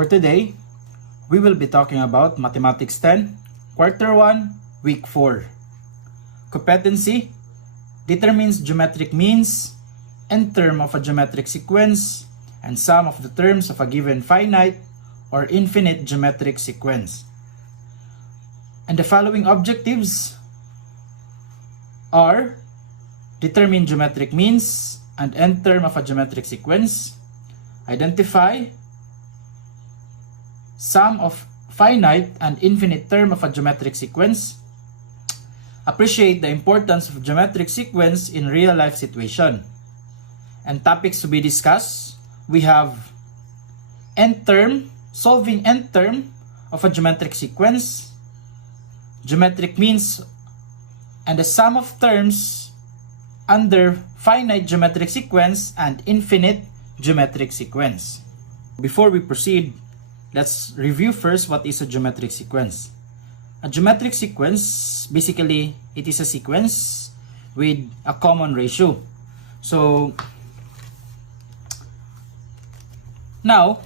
For today, we will be talking about Mathematics 10, Quarter 1, Week 4. Competency determines geometric means, and term of a geometric sequence, and sum of the terms of a given finite or infinite geometric sequence. And the following objectives are: determine geometric means and end term of a geometric sequence, identify sum of finite and infinite term of a geometric sequence, appreciate the importance of geometric sequence in real life situation. And topics to be discussed, we have end term, solving end term of a geometric sequence, geometric means and the sum of terms under finite geometric sequence and infinite geometric sequence. Before we proceed, let's review first what is a geometric sequence. A geometric sequence, basically, it is a sequence with a common ratio. So, now,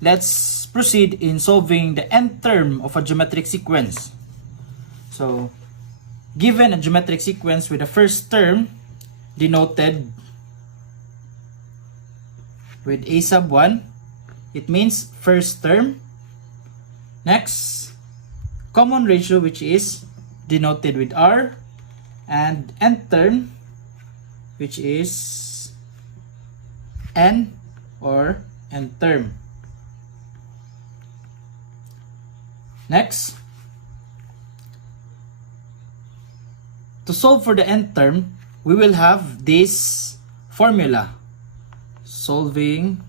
let's proceed in solving the nth term of a geometric sequence. So, given a geometric sequence with the first term denoted with a sub 1, it means first term. Next, common ratio, which is denoted with r, and nth term, which is n or nth term. Next, to solve for the nth term, we will have this formula: solving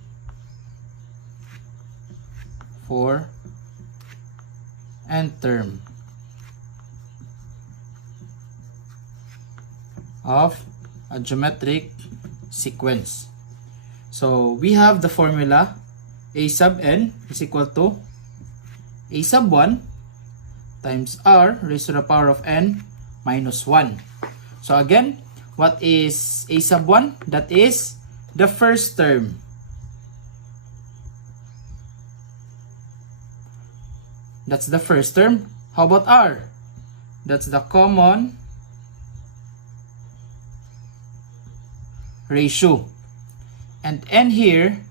for nth term of a geometric sequence. So we have the formula a sub n is equal to a sub 1 times r raised to the power of n minus 1. So again, what is a sub 1? That is the first term. That's the first term. How about r? That's the common ratio. And n here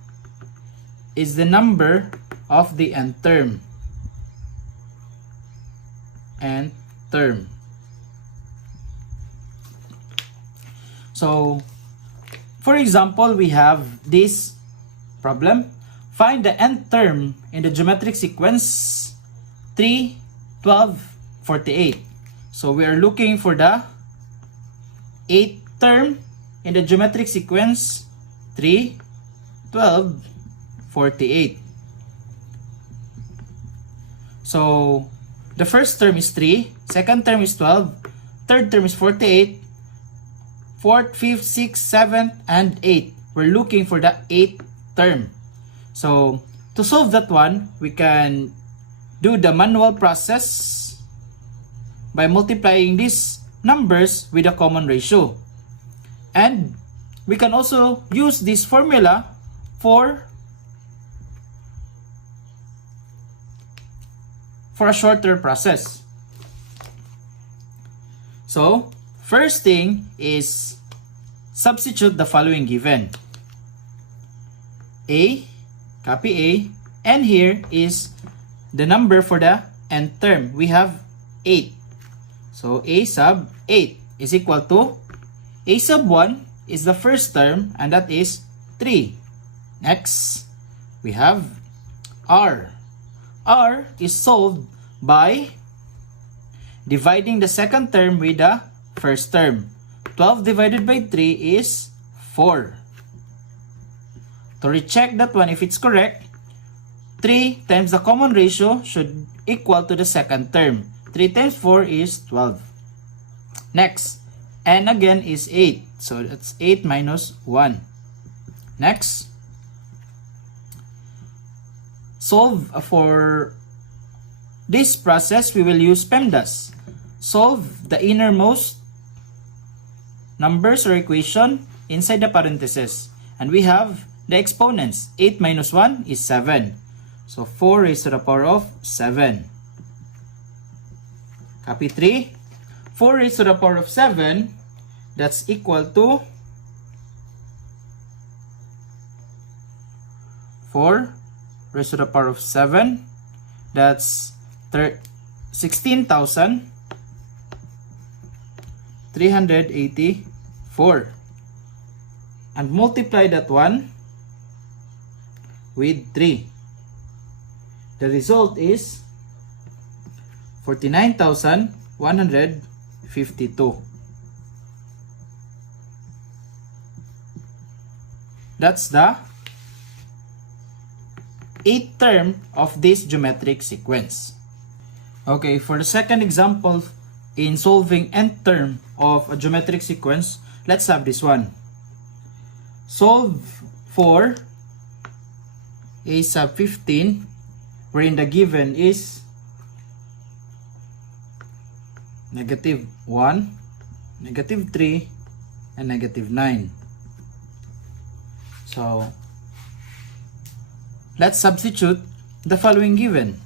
is the number of the nth term. Nth term. So, for example, we have this problem. Find the nth term in the geometric sequence 3, 12, 48. So we are looking for the 8th term in the geometric sequence 3, 12, 48. So the first term is 3, second term is 12, third term is 48, 4th, 5th, 6th, 7th, and 8th. We're looking for the 8th term. So to solve that one, we can do the manual process by multiplying these numbers with a common ratio. And we can also use this formula for a shorter process. So, first thing is substitute the following given. A, copy A, and here is the number for the nth term. We have 8. So a sub 8 is equal to a sub 1 is the first term, and that is 3. Next, we have r. R is solved by dividing the second term with the first term. 12 divided by 3 is 4. To recheck that one if it's correct, 3 times the common ratio should equal to the second term. 3 times 4 is 12. Next, n again is 8. So that's 8 minus 1. Next, solve for this process, we will use PEMDAS. Solve the innermost numbers or equation inside the parentheses. And we have the exponents. 8 minus 1 is 7. So 4 raised to the power of 7. Copy 3. 4 raised to the power of 7, that's equal to 4 raised to the power of 7, that's 16,384. And multiply that one with 3. The result is 49,152. That's the 8th term of this geometric sequence. Okay, for the second example in solving nth term of a geometric sequence, let's have this one. Solve for a sub 15, wherein the given is -1, -3, and -9. So, let's substitute the following given.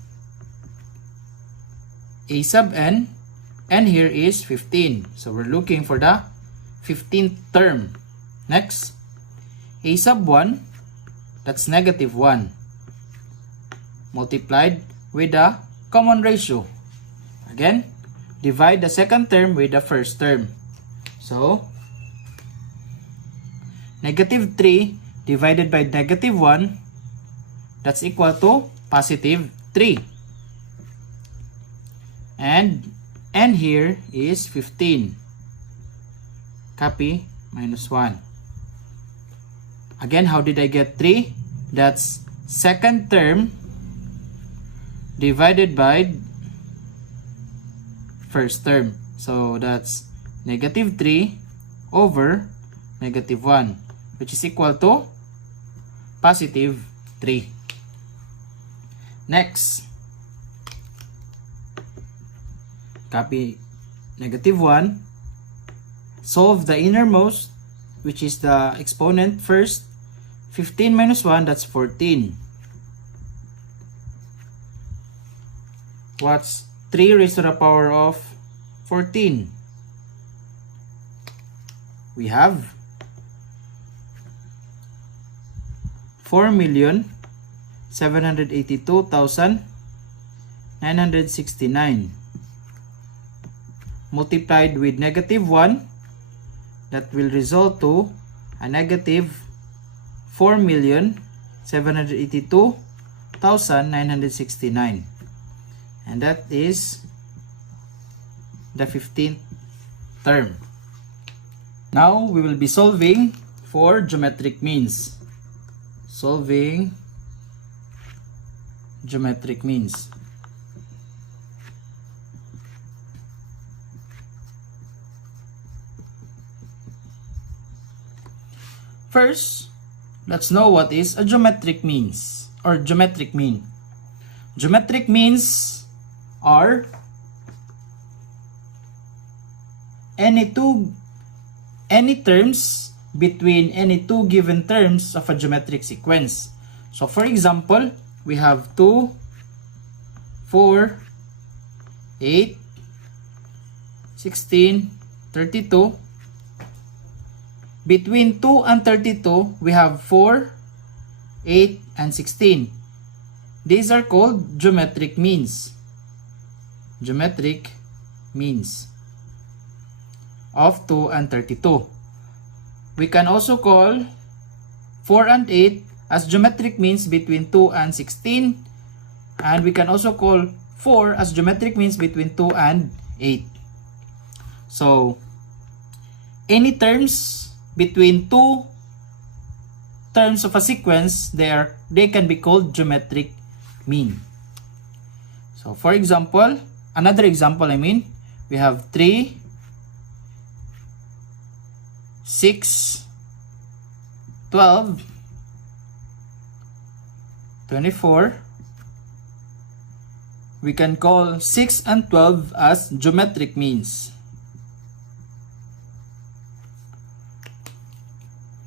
A sub n here is 15. So, we're looking for the 15th term. Next, a sub 1, that's -1, multiplied with the common ratio. Again, divide the second term with the first term. So, -3 divided by -1, that's equal to +3. And n here is 15. Copy -1. Again, how did I get 3? That's second term divided by first term. So that's -3 over -1, which is equal to +3. Next, copy -1, solve the innermost, which is the exponent first. 15 minus 1, that's 14. What's 3 raised to the power of 14? We have 4,782,969 multiplied with -1, that will result to a -4,782,969, and that is the 15th term. Now we will be solving for geometric means. Solving geometric means. First, let's know what is a geometric means or geometric mean. Geometric means are any terms between any two given terms of a geometric sequence. So for example, we have 2, 4, 8, 16, 32. Between 2 and 32, we have 4, 8, and 16. These are called geometric means. Geometric means of 2 and 32. We can also call 4 and 8 as geometric means between 2 and 16. And we can also call 4 as geometric means between 2 and 8. So, any terms between two terms of a sequence, they can be called geometric mean. So for example, another example, we have 3, 6, 12, 24. We can call 6 and 12 as geometric means,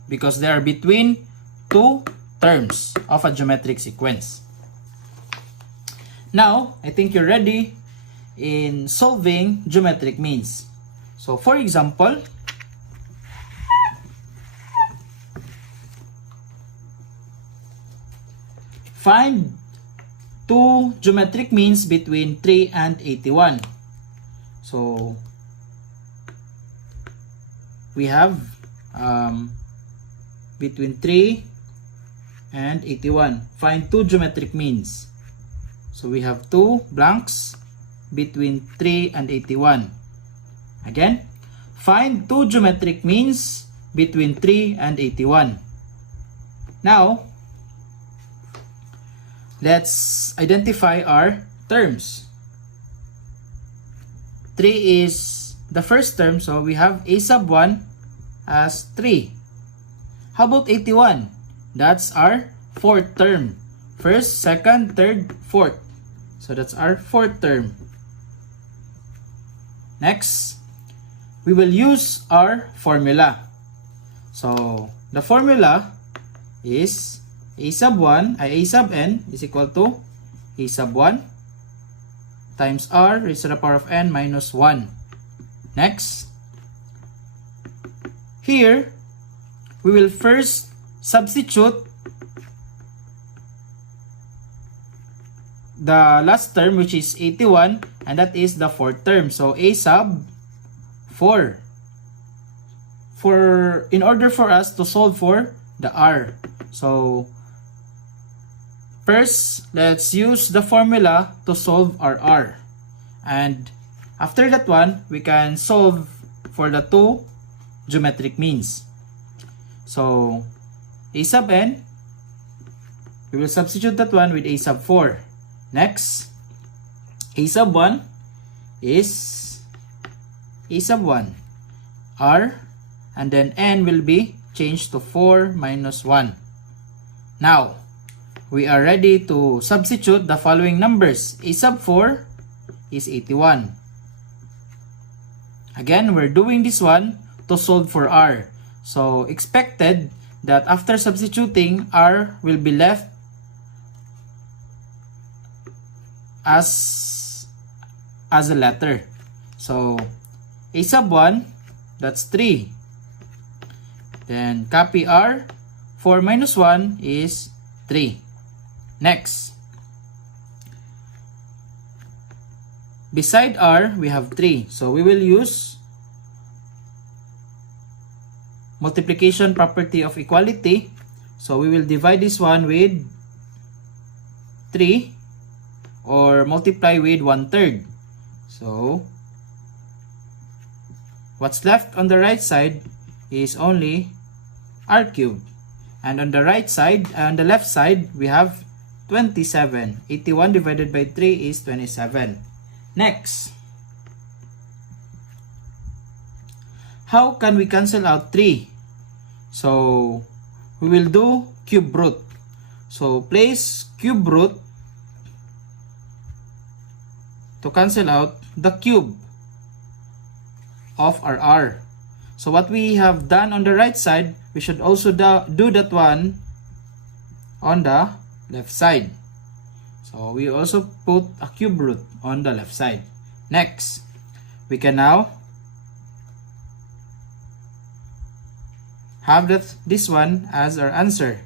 because they are between two terms of a geometric sequence. Now, I think you're ready in solving geometric means. So, for example, find two geometric means between 3 and 81. So, we have between 3 and 81. Find two geometric means. So, we have two blanks between 3 and 81. Again, find two geometric means between 3 and 81. Now, let's identify our terms. 3 is the first term, so we have a sub 1 as 3. How about 81? That's our fourth term. First, second, third, fourth. So that's our fourth term. Next, we will use our formula. So the formula is a sub n is equal to a sub 1 times r raised to the power of n minus 1. Next, here we will first substitute the last term, which is 81, and that is the fourth term. So a sub 4. In order for us to solve for the r. So first, let's use the formula to solve our r. And after that one, we can solve for the two geometric means. So a sub n, we will substitute that one with a sub 4. Next, a sub 1 is a sub 1 r, and then n will be changed to 4 minus 1. Now, we are ready to substitute the following numbers. A sub 4 is 81. Again, we're doing this one to solve for r. So, expected that after substituting, r will be left as a letter. So, a sub 1, that's 3. Then, copy r. 4 minus 1 is 3. Next, beside r, we have 3. So, we will use multiplication property of equality. So, we will divide this one with 3 or multiply with 1/3. So, what's left on the right side is only r cubed. And on the right side, on the left side, we have 27. 81 divided by 3 is 27. Next, how can we cancel out 3? So, we will do cube root. So, place cube root to cancel out the cube of our r. So, what we have done on the right side, we should also do that one on the left side. So, we also put a cube root on the left side. Next, we can now have this one as our answer.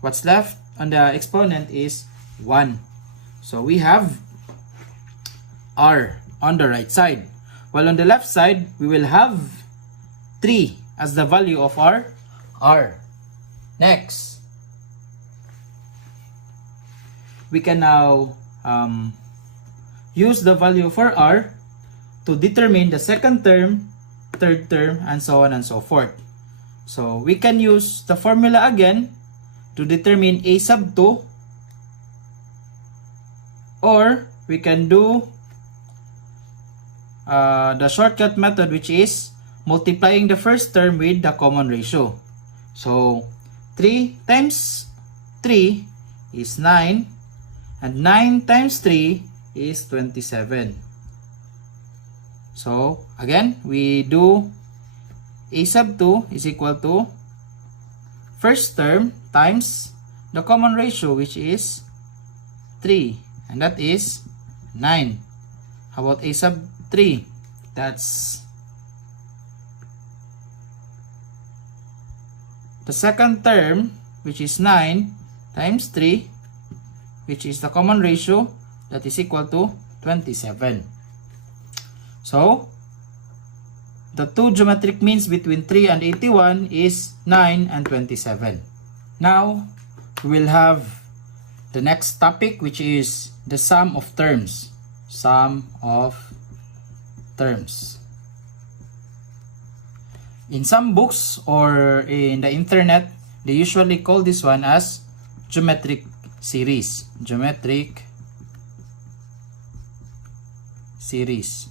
What's left on the exponent is 1. So, we have r on the right side. While on the left side, we will have 3 as the value of our r. Next, we can now use the value of our r to determine the second term, third term, and so on and so forth. So, we can use the formula again to determine a sub 2, or we can do the shortcut method, which is multiplying the first term with the common ratio. So, 3 times 3 is 9, and 9 times 3 is 27. So, again, we do a sub 2 is equal to first term times the common ratio, which is 3, and that is 9. How about a sub 3? That's the second term, which is 9 times 3, which is the common ratio, that is equal to 27. So, the two geometric means between 3 and 81 is 9 and 27. Now, we will have the next topic, which is the sum of terms. Sum of terms. In some books or in the internet, they usually call this one as geometric series. Geometric series.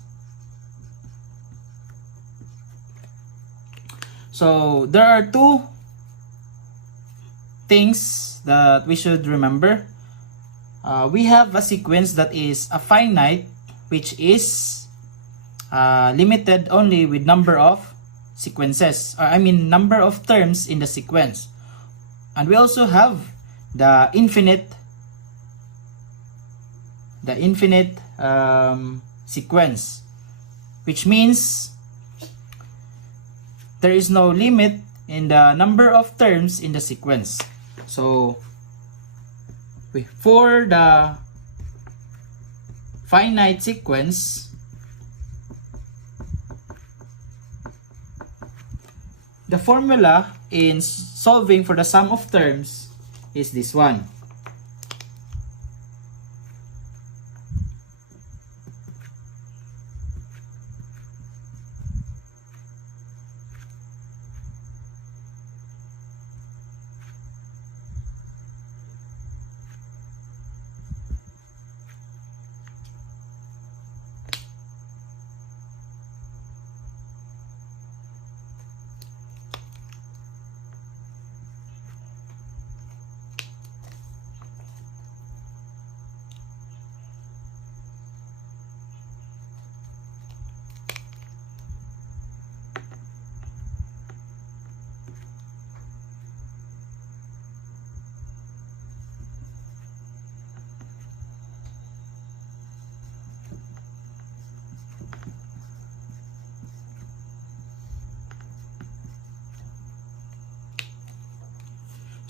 So there are two things that we should remember. We have a sequence that is a finite, which is limited only with number of sequences, or I mean number of terms in the sequence. And we also have the infinite sequence, which means there is no limit in the number of terms in the sequence. So for the finite sequence, the formula in solving for the sum of terms is this one.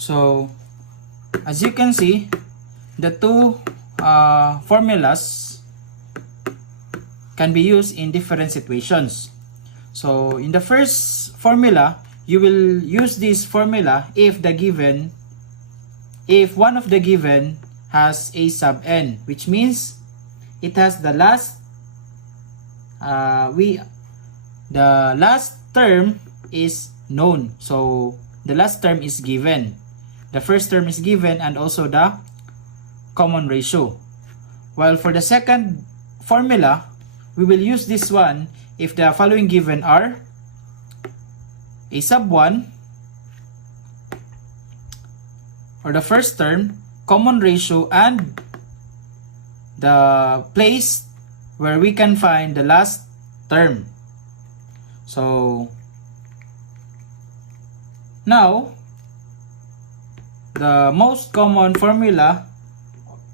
So, as you can see, the two formulas can be used in different situations. So, in the first formula, you will use this formula if one of the given has a sub n, which means it has the last term is known. So, the last term is given. The first term is given and also the common ratio. While for the second formula, we will use this one if the following given are a sub 1 for the first term, common ratio, and the place where we can find the last term. So now, the most common formula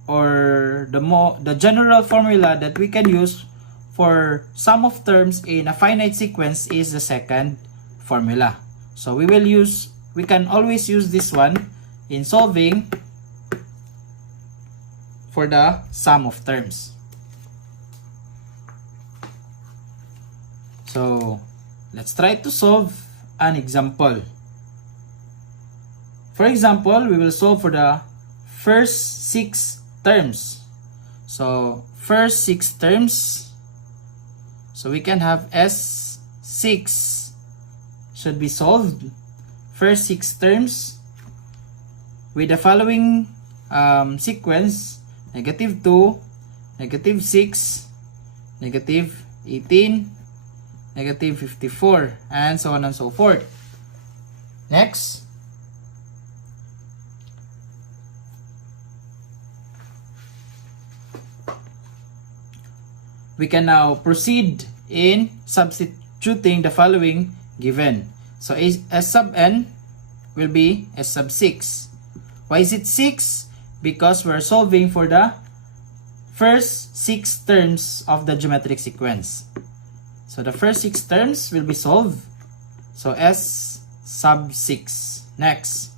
or the general formula that we can use for sum of terms in a finite sequence is the second formula. So we can always use this one in solving for the sum of terms. So let's try to solve an example. For example, we will solve for the first 6 terms. So, first 6 terms. So, we can have S6 should be solved. First 6 terms with the following sequence: negative 2, negative 6, negative 18, negative 54, and so on and so forth. Next, we can now proceed in substituting the following given. So S sub n will be S sub 6. Why is it 6? because we're solving for the first 6 terms of the geometric sequence. So the first 6 terms will be solved. So S sub 6. Next,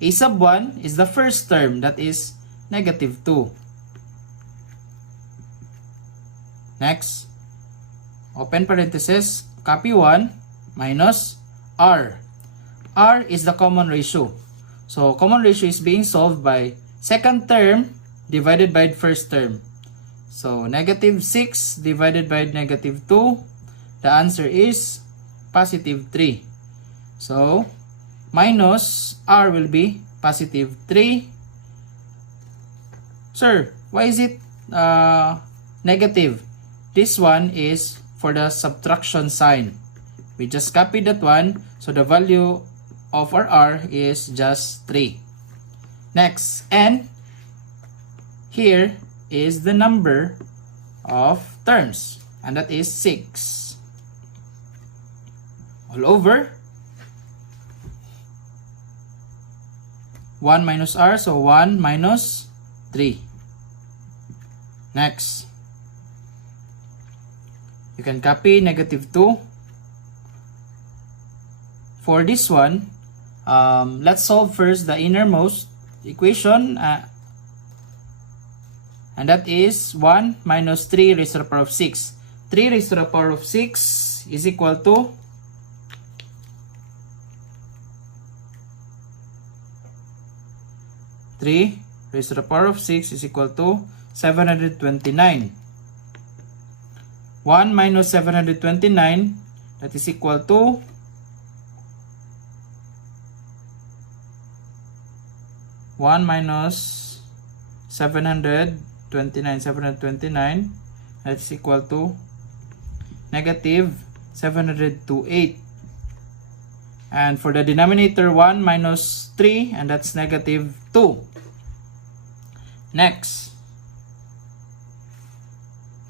A sub 1 is the first term, that is negative 2. Next, open parenthesis, copy 1 minus R. R is the common ratio. So common ratio is being solved by second term divided by first term. So negative 6 divided by negative 2, the answer is positive 3. So minus R will be positive 3. Sir, why is it negative? This one is for the subtraction sign. We just copied that one, so the value of our R is just 3. Next, and here is the number of terms, and that is 6. All over 1 minus R, so 1 minus 3. Next, you can copy negative 2. For this one, let's solve first the innermost equation, and that is 1 minus 3 raised to the power of 6. 3 raised to the power of 6 is equal to 3 raised to the power of 6 is equal to 729. 1 minus 729, that is equal to 1 minus 729, that's equal to negative 728. And for the denominator, 1 minus 3, and that's negative 2. Next,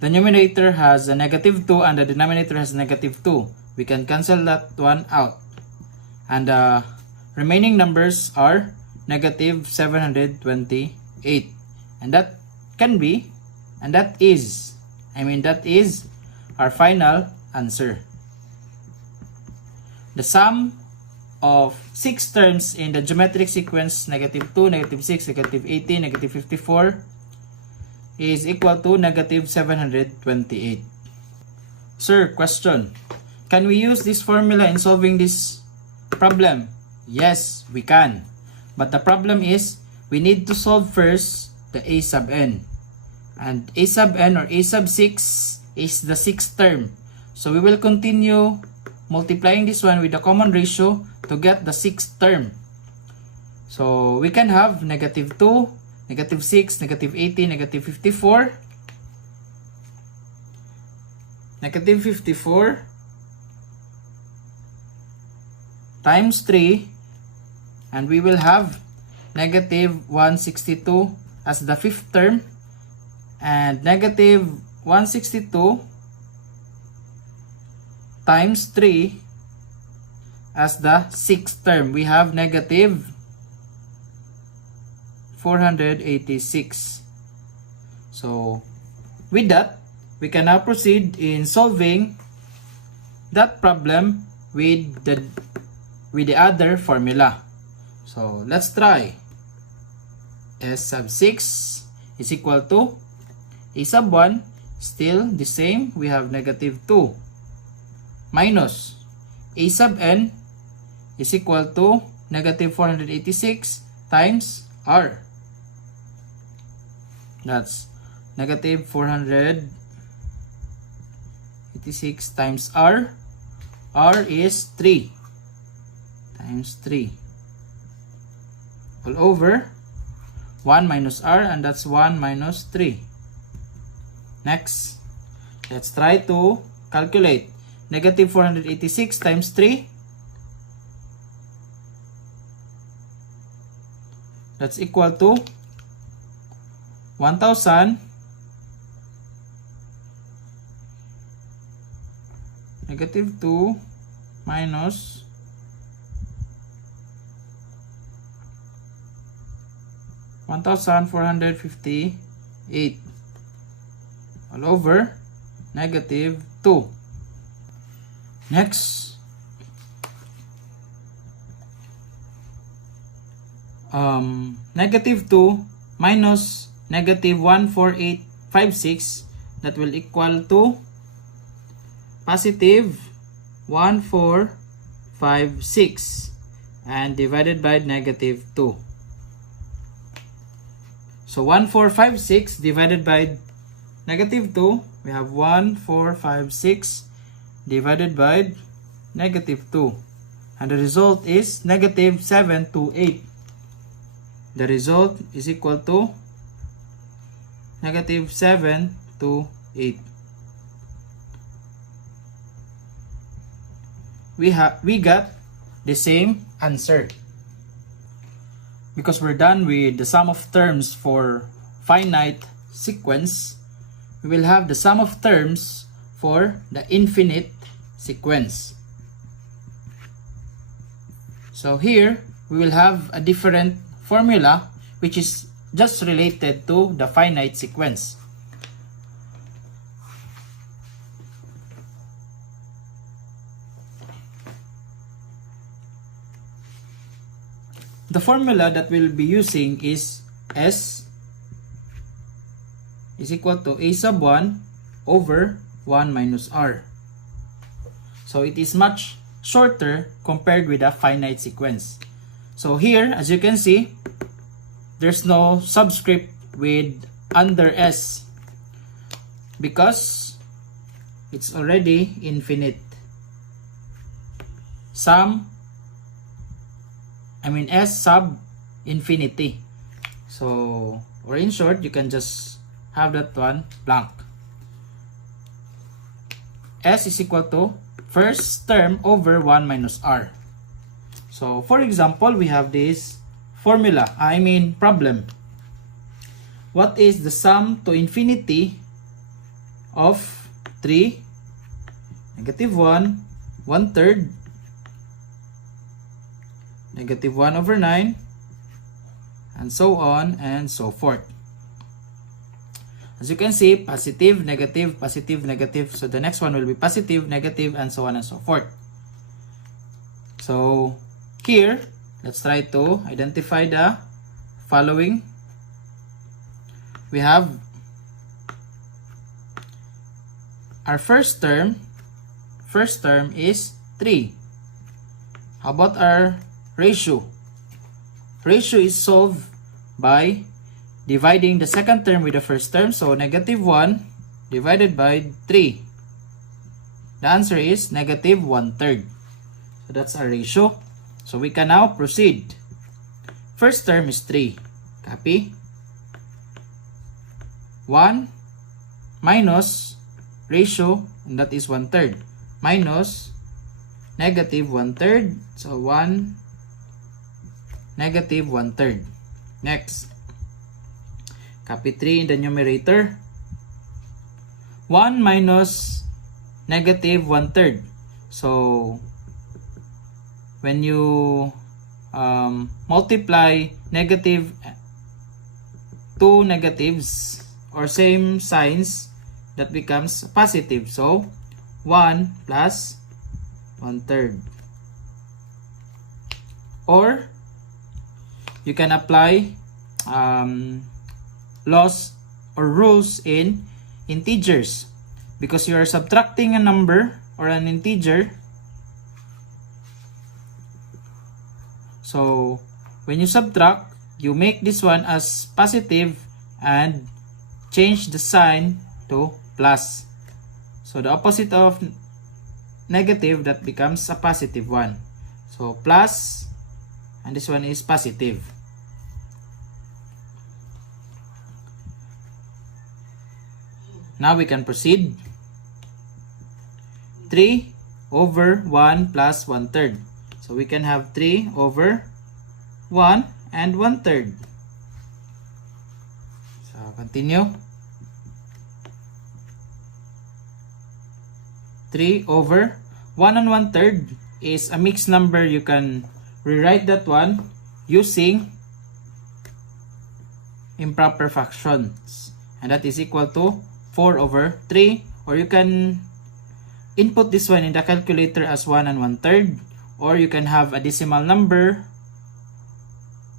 the numerator has a negative 2 and the denominator has negative 2. We can cancel that one out. And the remaining numbers are negative 728. And that can be, and that is our final answer. The sum of 6 terms in the geometric sequence negative 2, negative 6, negative 18, negative 54 is equal to negative 728. Sir, question. Can we use this formula in solving this problem? Yes, we can. But the problem is, we need to solve first the A sub n. And A sub n or A sub 6 is the 6th term. So we will continue multiplying this one with the common ratio to get the 6th term. So we can have negative 2, negative 6, negative 18, negative 54. Negative 54 times 3, and we will have negative 162 as the 5th term, and negative 162 times 3 as the 6th term. We have negative 486. So with that, we can now proceed in solving that problem with the other formula. So let's try. S sub 6 is equal to A sub 1, still the same, we have negative 2, minus A sub n is equal to negative 486 times R. That's negative 486 times R. R is 3 times 3 all over 1 minus R, and that's 1 minus 3. Next, let's try to calculate. Negative 486 times 3, that's equal to 1000 negative 2 minus 1458 all over negative 2. Next, negative 2 minus negative 14856, that will equal to positive 1456 and divided by negative 2. So 1456 divided by negative 2, we have 1456 divided by negative 2. And the result is negative 728. The result is equal to negative 728. We got the same answer. Because we're done with the sum of terms for finite sequence, we will have the sum of terms for the infinite sequence. So here, we will have a different formula which is just related to the finite sequence. The formula that we'll be using is S is equal to A sub 1 over 1 minus R. So it is much shorter compared with a finite sequence. So here, as you can see, there's no subscript with under S because it's already infinite. S sub infinity. So, or in short, you can just have that one blank. S is equal to first term over 1 minus R. So, for example, we have this formula, problem. What is the sum to infinity of 3, negative 1, 1/3, negative 1 over 9, and so on and so forth. As you can see, positive, negative, positive, negative. So the next one will be positive, negative, and so on and so forth. So here, let's try to identify the following. We have our first term. First term is 3. How about our ratio? Ratio is solved by dividing the second term with the first term. So negative 1 divided by 3. The answer is negative 1/3. So that's our ratio. So we can now proceed. First term is 3. Copy. 1 minus ratio, and that is 1/3. Minus negative 1/3. So 1 negative 1/3. Next. Copy 3 in the numerator. 1 minus negative 1/3. So when you multiply negative two negatives or same signs, that becomes positive. So 1 plus 1/3. Or you can apply laws or rules in integers, because you are subtracting a number or an integer. So when you subtract, you make this one as positive and change the sign to plus. So the opposite of negative, that becomes a positive one. So plus, and this one is positive. Now we can proceed. 3 over 1 plus 1/3. So we can have 3 over 1 and 1/3. So continue. 3 over 1 and 1/3 is a mixed number. You can rewrite that one using improper fractions, and that is equal to 4 over 3, or you can input this one in the calculator as 1 and 1/3, or you can have a decimal number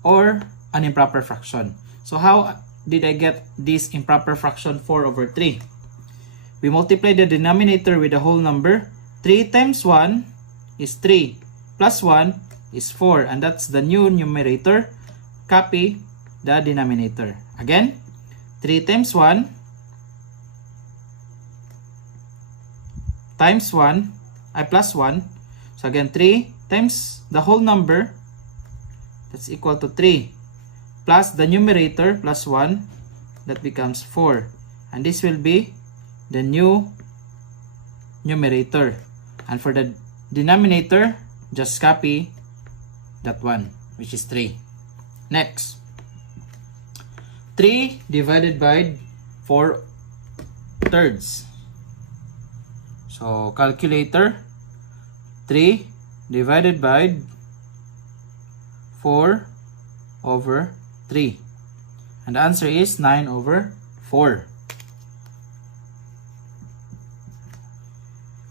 or an improper fraction. So how did I get this improper fraction 4 over 3? We multiply the denominator with the whole number. 3 times 1 is 3, plus 1 is 4, and that's the new numerator. Copy the denominator. Again, 3 times 1 times 1 ay plus 1. So again, 3 times the whole number, that's equal to 3, plus the numerator plus 1, that becomes 4, and this will be the new numerator. And for the denominator, just copy that one, which is 3. Next, 3 divided by 4/3. So calculator, 3 divided by 4 over 3. And the answer is 9 over 4.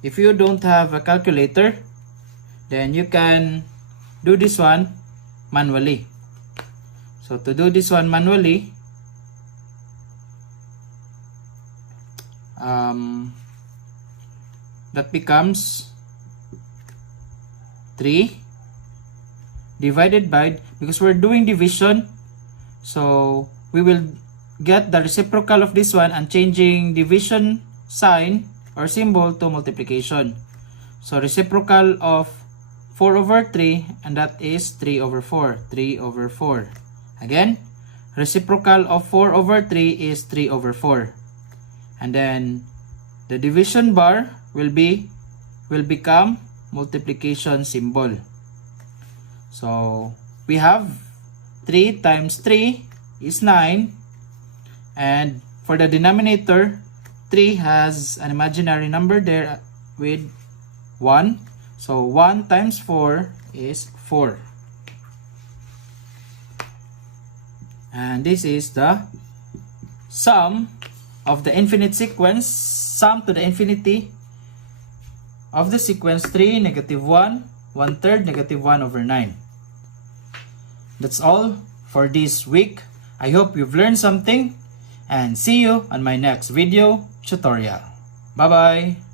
If you don't have a calculator, then you can do this one manually. So to do this one manually, that becomes 3 divided by, because we're doing division, so we will get the reciprocal of this one and changing division sign or symbol to multiplication. So reciprocal of 4 over 3, and that is 3 over 4. 3 over 4. Again, reciprocal of 4 over 3 is 3 over 4. And then the division bar will become multiplication symbol. So we have 3 times 3 is 9, and for the denominator, 3 has an imaginary number there with 1. So 1 times 4 is 4. And this is the sum of the infinite sequence, sum to the infinity of the sequence 3, negative 1, 1/3, negative 1 over 9. That's all for this week. I hope you've learned something, and see you on my next video tutorial. Bye-bye!